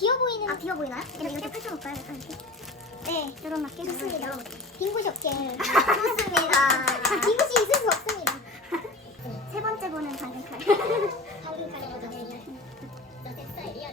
비어 보이는 아 비어 보이나요? 이렇게, 이렇게 펼쳐볼까요? 이렇게? 네 이런 맛 아, 네. 좋습니다 빈 곳이 없게. 좋습니다. 빈 곳이 있을 수 없습니다. 네, 세 번째 보는 당근 칼. 당근 칼 먼저 내려 됐다 에리아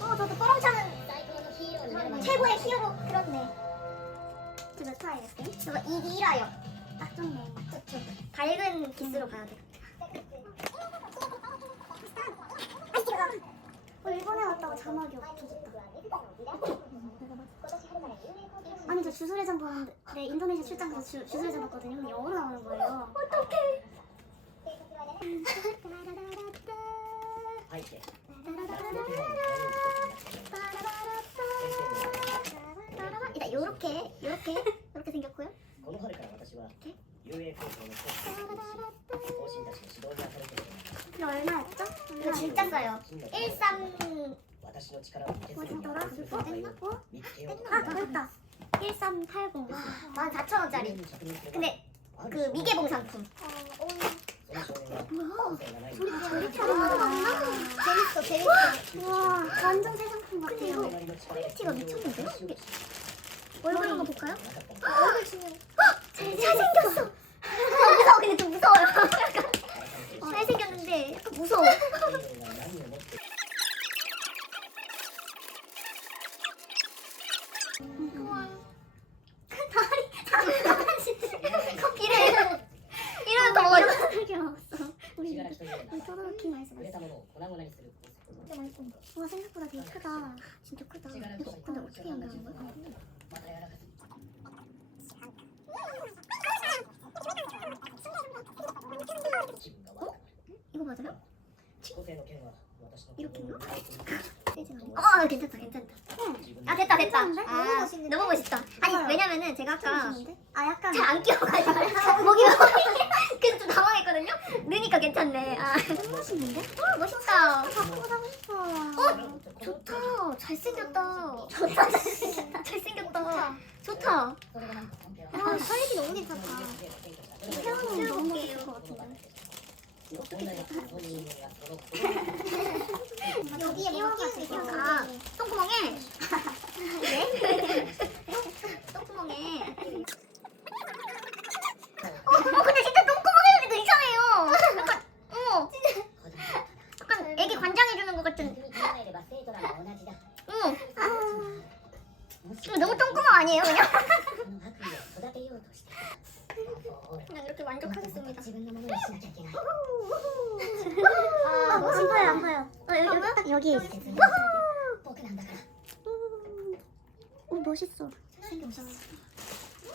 어 저도 뻐렁차는 최고의 히어로. 그렇네. 저몇 차예요? 저 2, 2라요 딱 좋네. 좋죠. 밝은 기스로 가야 돼. 어, 일본에 왔다고 자막이 없어졌다. 아니 저 주술회전 보는데 네, 인도네시아 출장 가서 주, 주술회전 봤거든요. 근데 영어로 나오는 거예요. 어떡해. 入って 일단 요렇게 요렇게 요렇게 생겼고요. この春から私は遊泳高 UFO 번호 오신다 제시도 올라 그렇게 진짜 13 와타시노 치카라 뭐더라? 그거 땡나? 어? 아, 그랬다. 1380. 만 4천 원짜리. 근데 그 미개봉 상품. 뭐야? 소리 저리 켜나? 재밌어, 재밌어. 와, 완전 새 상품 같아요 퀄리티가 미쳤는데요? 얼굴 한번 볼까요? 얼굴 잘생겼어. 무서워. 근데 좀 무서워요. 약간 잘생겼는데 약간 무서워. 와 생각보다 되게 크다. 진짜 크다. 근데 어떻게 연결하는 거야? 맞아요? 이렇게 했나? 어 아, 아, 괜찮다 괜찮다. 아 됐다 됐다. 아, 너무 멋있는데? 너무 멋있다. 아니 아, 왜냐면은 제가 아까 아 약간 잘 안 끼워가지고. 목이 그래서 좀 당황했거든요? 느니까 괜찮네. 아. 너무 멋있는데? 어 멋있다. 어, 좋다. 잘생겼다. 좋다 잘생겼다. 어, 좋다. 아, 퀄리티 너무 괜찮다. 태연이 너무 멋있을 것 같은데. 여기에 뭐가 끼울 수 있어? 똥구멍에 네? 똥구멍에 어, 어, 근데 진짜 똥구멍에 넣는 이상해요 약간 어머 약간 애기 관장해주는 것 같은 어머 너무 똥구멍 아니에요 그냥? 그냥 이렇게 완벽하겠습니다. 아, 아 안 보여 안 보여. 어 여기 여기 딱 여기에 있어. 오 멋있어. 생겼어.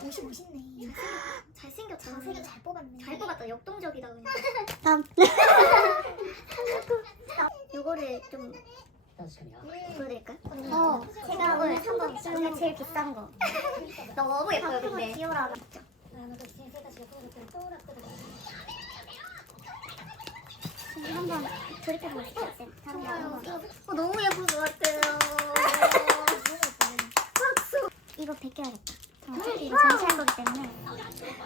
옷이 멋있네. 잘생겼 자세를 잘 뽑았네. 잘 뽑았다. 역동적이다 그냥. 다음. 요거를 좀 보여드릴까? 어, 어 제가 오늘 산거 중에 제일 비싼 거. 너무 예뻐요 근데. 귀여워라. 너무 예쁠 것 같아요. 박수. 이거 벗겨야겠다. 이거 전시할 거기 때문에.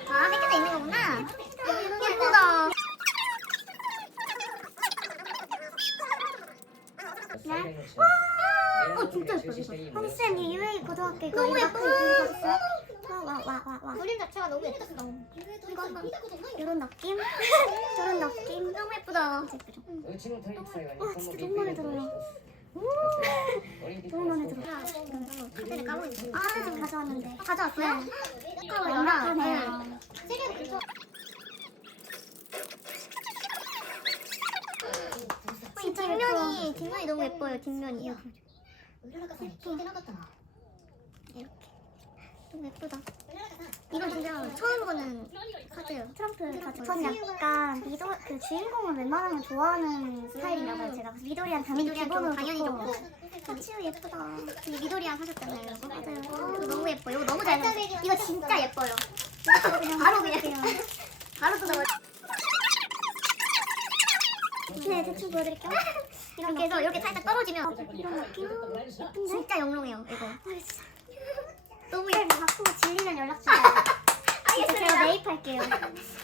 아, 뺏겨져 있는 거구나. 예쁘다. 네. 와, 어, 진짜 예뻐. 한쌤이 유해 고등학교 이거 너무 예뻐. 와와와와 그림 자체가 너무 예쁘다. 이거 한번 이런 느낌? 저런 느낌? 너무 예쁘다. 어, 진짜 예쁘죠? 와 진짜 너무 마음에 들어요. 너무 마음에 들어. 카페를 까고 있어. 아 가져왔는데. 어, 가져왔어요? 까고 연락하네. 세계도 괜찮아. 뒷면이 뒷면이 너무 예뻐요. 뒷면이요. 이렇게. 너무 예쁘다. 이거 진짜 처음 보는 카드예요. 트럼프 같은 전 약간 미도 그 주인공을 웬만하면 좋아하는 스타일인가 봐요 제가 그래서 미도리한 당연히 미도리한 기본으로 좀 당연히 좋고. 좋고. 아 예쁘다 이 미도리안 사셨잖아요, 이거. 맞아요. 이거 너무 예뻐. 이거 너무 잘 나왔어요. 이거 진짜 예뻐요. 그냥 바로 그냥. 바로 뜯어버 네 대충 보여드릴게요 이렇게 해서 이렇게 살짝 떨어지면 이런 느낌? 예쁜데? 진짜 영롱해요, 이거. 아 진짜 너무 네, 예뻐. 갖고 질리면 연락 주세요 제가 알겠습니다. 매입할게요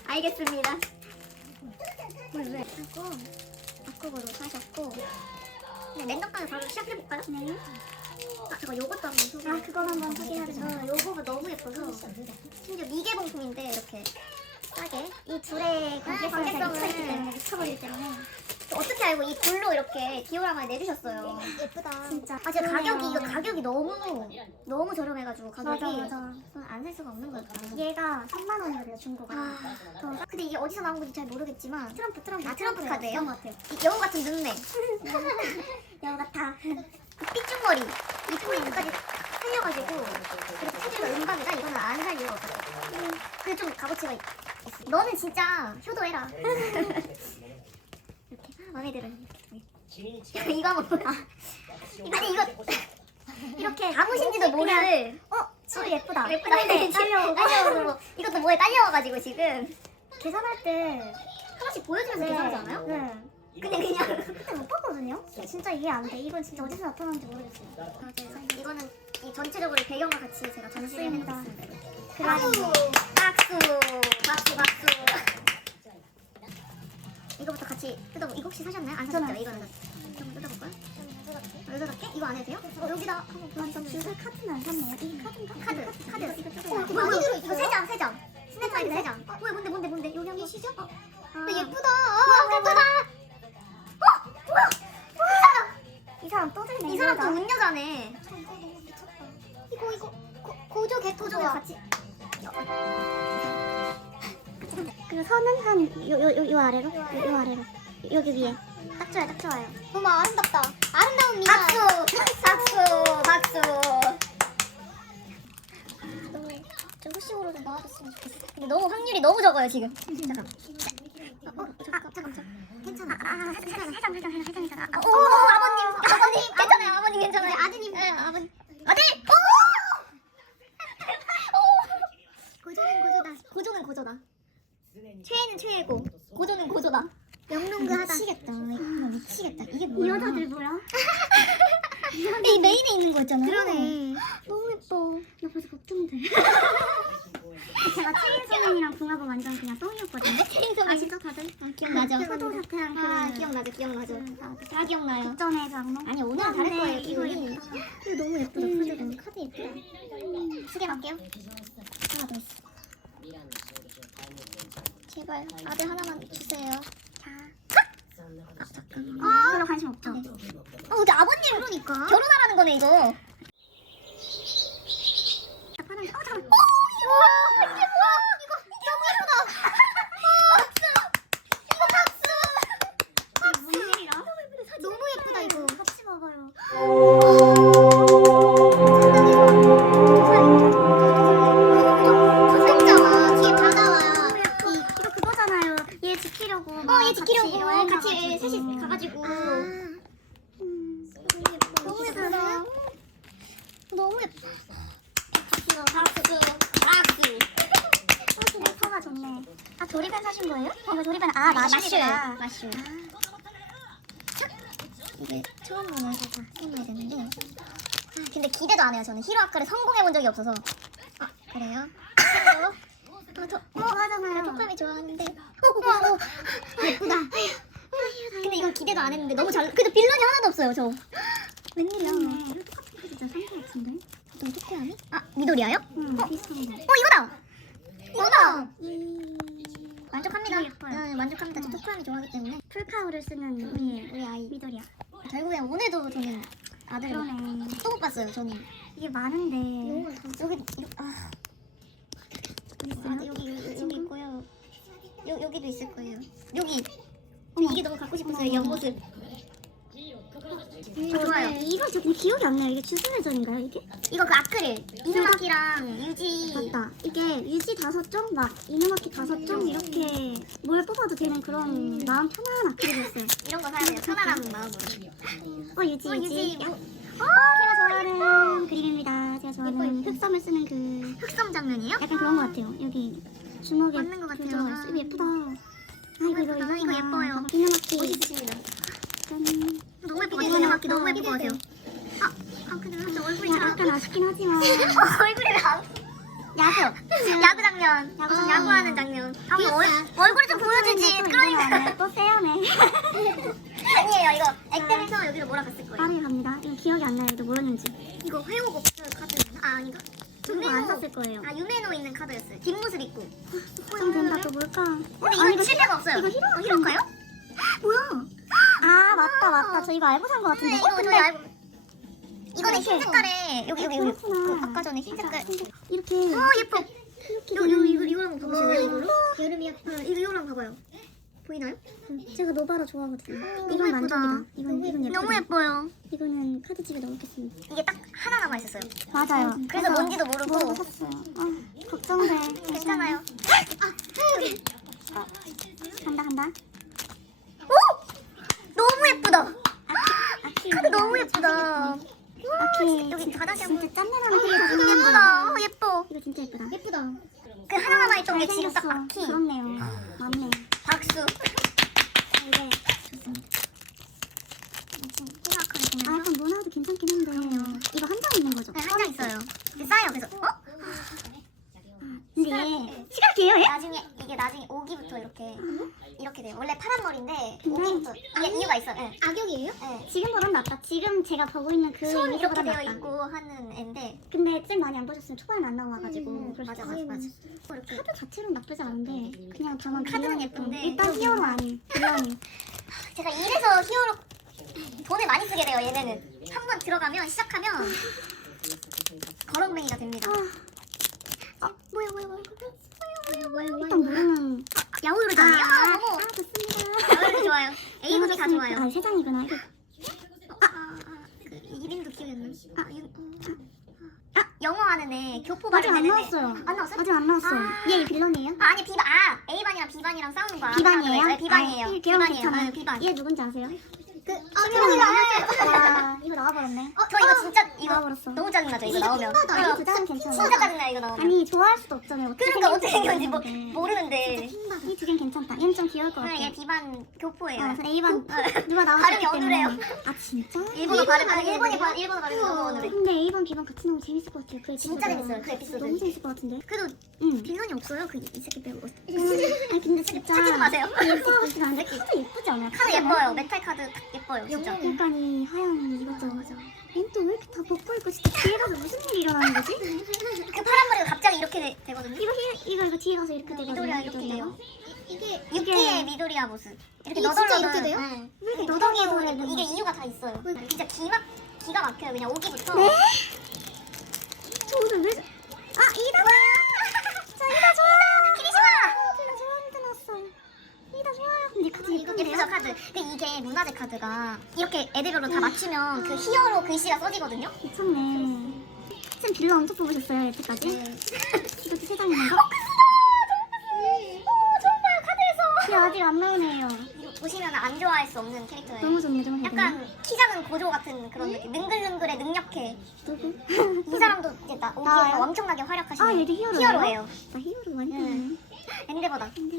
알겠습니다. 왜 왜? 하고 앞쪽으로 사셨고 네, 랜덤빵을 바로 시작해볼까요? 네. 아 잠깐 요것도 한번 소개. 아 그건 한번 소개해야죠. 어, 요거가 너무 예뻐서 심지어 미개봉품인데 이렇게 싸게 이 둘의 관계성이 다 관계성을 미쳐있기 때문에 미쳐버리기 때문에 어떻게 알고 이 불로 이렇게 디오라마에 내주셨어요. 예쁘다. 진짜 아 진짜 가격이. 이거 가격이 너무 너무 저렴해가지고 가격이 맞아 맞아. 안살 수가 없는 거였다. 얘가 3만 원이거든요 중고가. 아, 어, 근데 이게 어디서 나온 건지 잘 모르겠지만 트럼프 트럼프. 아, 트럼프 카드예요? 그런 것 같아요. 이 여우 같은 눈매, 여우 같아. 이 삐죽머리, 이 포인트까지 살려가지고 그래서 체질가 음방이다 이거는 안 살 이유가 없었어. 근데 좀 값어치가 있, 있어. 너는 진짜 효도해라. 마음에 들어요. 네. 이거 한번 보여. 아니 이거 이렇게 가무신지도 모를. 어, 어 예쁘다. 예쁘다. 네. 딸려오고 이것도 뭐에 딸려와가지고 지금 계산할 때 하나씩 보여주면서 네. 계산하지 않아요? 네. 근데 그냥 그때 못 봤거든요. 진짜 이해 안 돼. 이건 진짜 어디서 나타났는지 모르겠어요. 아, 네. 이거는 이 전체적으로 배경과 같이 제가 전시를 했습니다. 아. 박수, 박수, 박수, 박수. 같이 뜯어보. 이거 혹시 사셨나요? 안 사셨죠? 저는 이거는 한번 뜯어볼까요? 어, 할게. 이거 안 해도 돼요? 어, 여기다 한번 보여주세요. 주술 카드는 안 샀네요. 이 카드인가? 카드, 카드. 이거 어, 뜯어요. 이거 많이 들어있어. 이거 세 장, 세 장. 스냅마이드 세 장. 어, 뭐야, 뭔데, 뭔데, 뭔데? 한번. 시죠? 어, 아, 예쁘다. 아, 예쁘다. 어, 뭐야? 이 사람. 또 들네. 이 사람 또 운 여자네. 이거 이거 고, 고조 개토조야. 같이. 그 선은 한요요요 요 아래로 요, 요 아래로 여기 위에 딱 좋아요 딱 좋아요. 너무 아름답다. 아름다운 미나. 박수, 박수, 박수. 너무 좀 후식으로 좀 나와줬으면 좋겠어. 근데 너무 확률이 너무 적어요 지금. 잠깐. 어, 어, 잠깐, 잠깐, 잠깐. 괜찮아. 아, 아, 해장, 해장, 해장, 해장, 해장. 아, 오, 아버님, 아버님, 괜찮아요, 아버님 괜찮아요. 아드님, 네, 아버님. 아들, 오! 오! 고조는 고조다. 고조는 고조다. 常に 최애는 최애고 고조는 고조다. 영롱하다. 아, 미치겠다. 이거 미치겠다. 이게 뭐야? 여자들 뭐야? 근데 이 메인에 있는 거잖아 그러네. 너무 예뻐. 나 벌써 걱정돼. 제가 체인 소맨이랑 붕어가 완전 그냥 똥이었거든요. 체인 소맨. 아시죠 다들? 아, 기억나죠? 그 포도 사태랑 그 아, 기억나죠, 기억나죠. 음, 다 기억나요. 전에 장로. 아니, 오늘은 다를 아, 거예요, 네, 이거 예쁘다. 음. 이거 너무 예쁘다, 음, 카드. 카드 예쁘다. 음. 두개 갈게요. 하나 더 있어. 제발, 아들 하나만 주세요. 아, 별로 관심 없죠. 어, 근데 아버님 그러니까 결혼하라는 거네 이거. 어, 파란 어 잠깐. 이거 이거 마슈구나. 마슈. 이게 처음 보는 사자 생겨야 되는데. 아, 근데 기대도 안 해요. 저는 히로 아카를 성공해 본 적이 없어서. 아 그래요? 어, 저, 어, 하잖아요. 톡감이 좋아하는데. 어, 어, 어. 예쁘다. 근데 이건 기대도 안 했는데 너무 잘. 근데 빌런이 하나도 없어요. 저. 웬일이야? 네. 똑같은 진짜 상태 같은데? 너 토끼하니? 아 미도리야요? 응 비슷한 거. 어 이거다. 이거다. 만족합니다. 예뻐요. 네, 만족합니다. 저 응. 토크함이 좋아하기 때문에. 풀카우를 쓰는 우리 우리 아이. 미돌이야. 결국에 오늘도 저는 아들을 그러네. 또 못 봤어요. 저는. 이게 많은데. 여기 아, 있어요? 아, 여기 여기, 여기 있고요. 여, 여기도 있을 거예요. 여기. 이게 너무 갖고. 어머, 옆모습. 이거 좋아요. 네, 이거 조금 기억이 안 나요. 이게 주술래전인가요 이게? 이거 그 아크릴. 이누마키랑 유지. 맞다. 이게 유지 다섯 종, 막 이누마키 다섯 종 이렇게 뭘 뽑아도 되는 그런 마음 편안한 아크릴이었어요. 이런 거 사야 돼요. 편안한 마음으로. 어 유지 어, 유지. 유지. 뭐, 어, 제가 좋아하는 그림입니다. 제가 좋아하는 예뻐. 흑섬을 쓰는 그 흑섬 장면이요? 약간 그런 것 같아요. 여기 주먹에 맞는 것 같아요. 있어. 이거 예쁘다. 아 이거 이거 예쁘다. 이거 예뻐요. 이누마키. 멋있으십니다. 짠. 너무 기대돼요. 같아요. 이누마키 너무 예쁠 것. 같아요. 아, 아 근데 왜 갑자기 얼굴이 야, 잘안 약간 아쉽긴 하지만 얼굴이 왜 안? 야구. 야구 장면. 야구 장면. 야구하는 장면. 아, 뭐 얼, 귀엽다. 얼굴 좀 보여주지. 또 그러니까. 아, 또 세야네. 아니에요 이거 액땜에서 여기로 몰아갔을 거예요 빠르게 갑니다. 이거 기억이 안 나요. 이거 뭐였는지. 이거 회오곡스 카드 아 아닌가? 저 그거 안 샀을 거예요. 아 유메노 있는 카드였어요 뒷모습 있고 걱정된다. 또 뭘까? 근데 이건 실패가 없어요 이거 히로 어, 히로인가요? 뭐야? 아 맞다 맞다. 저 이거 알고 산거네 같은데. 이거 어, 알고 이거는 흰 이렇게. 색깔에 여기 여기 여기 그렇구나. 그 아까 전에 흰 색깔 이렇게 어 예뻐 이거 이거 이거 이거랑 봐보실래요 이거로? 여름이야 어, 이거 이거랑 봐봐요 보이나요? 제가 노바라 좋아하거든요. 이건 예쁘다. 만족이다. 이건 이건 예쁘다. 너무 예뻐요 이거는 카드집에 넣겠습니다. 이게 딱 하나 남아 있었어요 맞아요. 그래서 뭔지도 모르고 모르고 샀어요. 아 걱정돼. 괜찮아요 어, 간다 간다. 오 너무 예쁘다 아키. 카드 너무 예쁘다 여기 다 다시 진짜 짠내 나는 너무 소리가 예쁘다. 어, 예뻐. 이거 진짜 예쁘다. 예쁘다. 그 하나 남아 있던 게 지금 딱 잘생겼어. 아키 그렇네요. 맞네. 박수 이게 생각하게 아 보면서 약간 모나도 괜찮긴 한데 이거 한 장 있는 거죠? 네, 한장 있어요 근데 싸요 그래서 어? 근데 얘 시각이에요 얘? 나중에 이게 나중에 오기부터 이렇게 이렇게 돼요. 원래 파란 머리인데 근데- 오기부터 이게 이유가 있어요. 네. 악역이에요? 네. 지금보단 낫다. 지금 있는 그손 이렇게 되어. 있고 하는 앤데 근데 쌤 많이 안 보셨으면 초반에 안 나와가지고 음, 맞아 수 맞아 있어요. 맞아. 어, 이렇게 카드 자체는 나쁘지 않은데 그냥 다만 카드는 예쁜데 좀- 일단 히어로 아닌 빌런이 제가 이래서 히어로 돈을 많이 쓰게 돼요. 얘네는 한 번 들어가면 시작하면 거렁뱅이가 됩니다. 아, 어, 뭐야 뭐야 뭐야 뭐야 뭐야 뭐야 일단 모르는 야오요르잖아요. 아, 너무 아 좋습니다. 야오요르 좋아요. A분이 다 좋아요. 아, 세 장이구나. 아, 아, 나. 아, 유, 아, 영어 하는 애 교포 아직 발음 안 되는 애. 나왔어요. 안 나왔어요? 아직 안 나왔어요. 아. 얘 빌런이에요? 아, 아니 비반 아 A반이랑 B반이랑 싸우는 거 비반이에요? 네, 비반이에요. 아, 귀여운 비반이에요. 괜찮아요. 네, 비반. 얘 누군지 아세요? 그 아, 비반이다. 와, 이거 나와버렸네. 어, 저 이거 진짜 이거 나와버렸어. 너무 짜증나죠 이거 나오면. 핑크다. 이거 어, 두장 괜찮아. 진짜 짜증나 이거 나오면. 아니 좋아할 수도 없잖아요. 어떻게 그러니까 어떻게 생겼는지 생겼는지 뭐, 모르는데. 모르는데. 이두 개는 괜찮다. 얘는 좀 귀여울 것 아, 같아. 얘 비반 교포예요. 어, 저 A반 어. 누가 나오셨기 발음이 때문에. 어눌해요. 아 진짜? 일본어 발음 아, 일본이 발 일본어 너무 어눌해. 근데 A반 B반 같이 나오면 재밌을 것 같아요. 그 진짜 에피소드. 재밌어요, 그 에피소드. 너무 재밌을 것 같은데. 그래도 응. 빌런이 없어요 그 이 새끼 빼고. 아니 근데 찾지 마세요. 예뻐하진 않은데 카드 예쁘지 않아요? 카드 예뻐요. 메탈 카드 딱 예뻐요 진짜. 약간 이 하얀 이것저것 맞아. 얜또 왜 이렇게 다 벗고 있고 진짜 뒤에 가서 무슨 일이 일어나는 거지? 그 파란 머리가 갑자기 이렇게 되, 되거든요. 이거 히, 이거 이거 뒤에 가서 이렇게 되거든요. 미도리야 이렇게. 돼요. 이게 육기의 미도리야 모습. 이렇게 너덜너덜. 이렇게 돼요? 응. 왜 이렇게 너덜너덜해요? 예뻐. 이게 이유가 다 있어요. 진짜 기막 기가 막혀요 그냥 오기부터. 네? 저 오늘 왜? 저- 아 이다 좋아. 저 이다 좋아. 키리시마. 이다 좋아하는데 났어. 이다 좋아요. 근데 카드 예쁜데요? 예쁘죠 카드. 근데 이게 문화재 카드가 이렇게 애들별로 다 맞추면 그 히어로 글씨가 써지거든요. 미쳤네. 쌤 빌런 엄청 뽑으셨어요 여태까지? 네. 이것도 세 장인 건가? 정말 카드에서. 쟤 아직 안 나오네요. 보시면 안 좋아할 수 없는 캐릭터예요. 너무 좋네 좋네. 약간 키 작은 고조 같은 그런 느낌. 능글능글해 능력해. 누구? 이 사람도 이제 나 나와요? 엄청나게 활약하시는 아 얘도 히어로예요? 히어로예요. 나 히어로 완전. 응. 엔데버다. 근데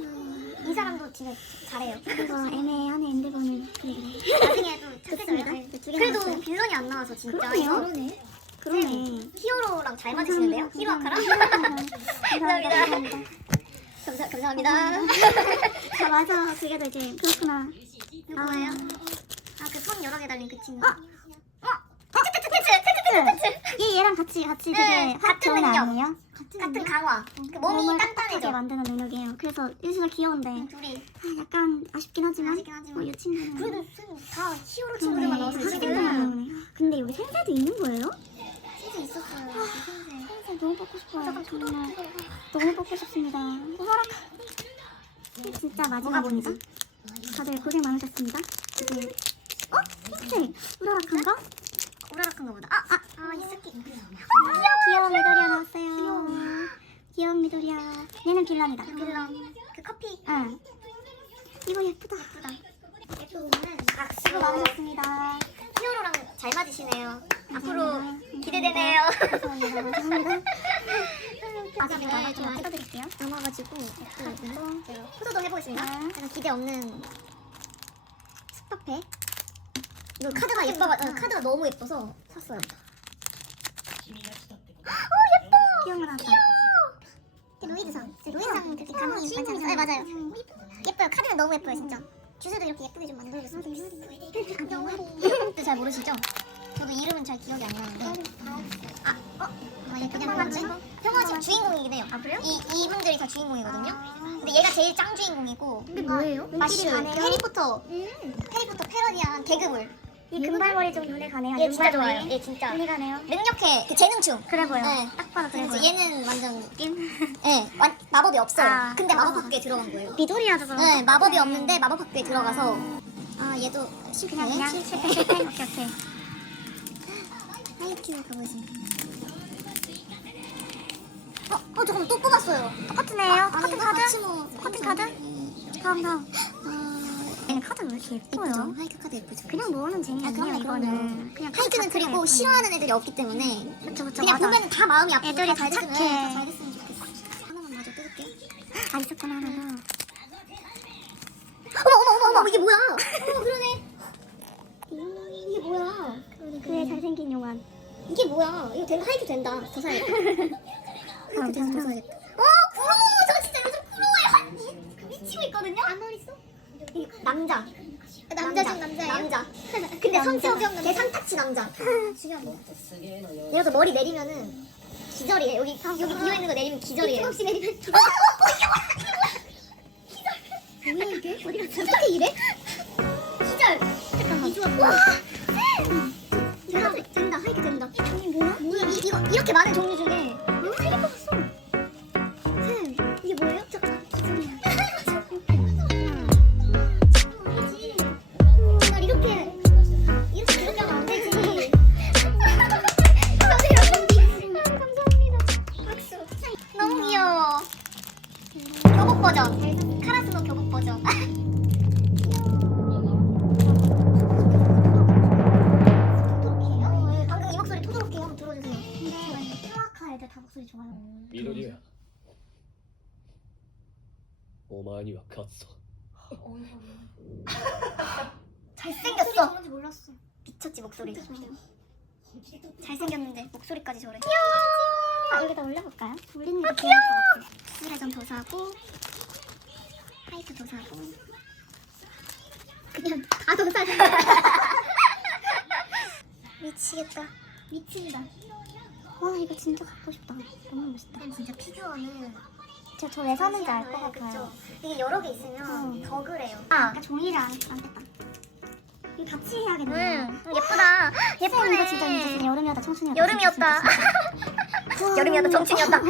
이 사람도 진짜 잘해요. 이거 애매하네 엔데버는 그래 그래. 나중에도 좋습니다. 네, 두개 그래도 남았어요. 빌런이 안 나와서 진짜 그러네요. 그러네. 그러네. 히어로랑 잘 맞으시는데요? 히로아카랑? 감사합니다. 감사합니다. 감사, 감사합니다. 아 맞아. 그게 더 이제 그렇구나. 누구예요? 아. 아, 그손 여러 개 달린 그 친구. 어? 어? 테트, 테트, 테트, 테트, 테트. 얘 얘랑 같이 같이 되게 네, 핫 같은 좋은 능력. 아니에요? 같은 강화. 그 몸이 몸을 딱딱하게 단단해져. 만드는 능력이에요. 그래서 유수가 귀여운데 둘이. 아, 약간 아쉽긴 하지만 아쉽긴 하지만. 어, 이 친구는 그래도 다 히어로. 친구들만 나와서 핫 지금. 나오네. 근데 여기 생새도 있는 거예요? 진짜 있었어요. 그 생생. 생새 너무 뽑고 싶어요. 잠깐 정말 초등학교. 너무 뽑고 싶습니다. 허락. 진짜 뭐가 마지막입니다. 뭔지. 다들 고생 많으셨습니다. 이제 어? 핑크색 우라락한 거? 오라락한가 보다. 아, 아, 아, 이 새끼. 귀여운 미도리아 나왔어요. 귀여운 미도리아. 얘는 빌런이다. 빌런. 그 커피. 응. 이거 예쁘다. 예쁘다. 예쁘고는 수고 박수. 많으셨습니다. 히어로랑 잘 맞으시네요. 앞으로. 기대되네요. 아직 네, 남아 좀. 뜯어드릴게요. 남아가지고 또 제가 포도도 해보겠습니다. 네. 약간 기대 없는 스파페. 이거 카드가 예뻐가 어, 카드가 너무 예뻐서 샀어요. 귀여운 거 나왔다. 루이드상. 루이드상 그렇게 감이 반짝이. 네 맞아요. 예쁘 예뻐요. 카드는 너무 예뻐요, 진짜. 주제도 이렇게 예쁘게 좀 만들어줬으면 좋겠어. 아, 명아리. 잘 모르시죠? 저도 이름은 잘 기억이 안 나는데. 아, 어? 아, 얘 그냥 뭐지? 평화 지금 주인공이긴 해요. 아, 그래요? 이, 이분들이 다 주인공이거든요. 근데 얘가 제일 짱 주인공이고. 근데 뭐예요? 마슈, 눈길이 가네요. 해리포터. 해리포터 패러디한 개그물. 이 금발머리 좀 눈에 가네요. 얘 진짜. 좋아요. 얘 진짜. 눈에 가네요. 능력해. 그 재능충. 그래 보여. 네. 딱 봐도 그래 보여. 그래서 얘는 완전 느낌? 네, 완, 마법이 없어요. 아. 근데 마법 학교에 들어간 거예요. 미도리야 저거. 네, 마법이 없는데 마법 학교에 들어가서 아 얘도 실패. 그냥 그냥 실패 실패. 오케이 오케이. 하이킹 가보겠습니다. 어, 어 잠깐만 또 뽑았어요. 똑같은 애예요. 똑같은 카드. 같이 뭐 똑같은 카드? 다음 다음. 아, 얘는 카드 왜 이렇게 예쁘죠? 예뻐요? 하이크 카드 예쁘죠? 그냥 모으는 재미 아, 아니에요 그럼요, 이거는. 그럼요. 그냥 자체가 그리고 예쁘네. 싫어하는 애들이 없기 때문에 그쵸 그쵸 그냥 맞아. 보면 다 마음이 아프고 애들이 다 착해. 다잘 됐으면 좋겠어. 하나만 마저 뜯을게. 아 있었구나 하나 더. 어머 어머 어머 어머 이게 뭐야? 어머 그러네. 이게 뭐야? 그의 잘생긴 용안. 이게 뭐야? 이거 된 하이크 된다. 더 사야겠다. 아, 돼서 더. 사야겠다. 어 구로! 저 진짜 요즘 구로에 미치고 있거든요. 아무 있어? 남자. 남자 중 남자예요? 남자. 근데 성격이 없는 대상타치 남자. 중요한 이래서 머리 내리면은 기절이에요. 여기 여기 비어 있는 거 내리면 기절이에요. 없이 내리면 기절. 어, 기절. 뭐야 이게? 어디 갔어? 어떻게 이래? 봤어. 잘생겼어. 뭔지 몰랐어. 미쳤지 목소리. 잘생겼는데 목소리까지 저래. 귀여워. 아, 여기다 올려볼까요? 아, 올리는 게 귀여울 쓰레전 더 사고 화이트 더 사고 그냥 다더 사고. 미치겠다. 미친다. 와 이거 진짜 갖고 싶다. 너무 멋있다. 진짜 피규어는 저 왜 사는지 알 것? 같아요. 이게 여러 개 있으면 어. 더 그래요. 아까 종이를 안 안겠다. 이거 같이 해야겠네. 응, 예쁘다. 예쁘네. 이거 진짜 진짜 여름이었다 청춘이었다. 여름이었다. 진짜, 진짜. 여름이었다, 정춘이었다.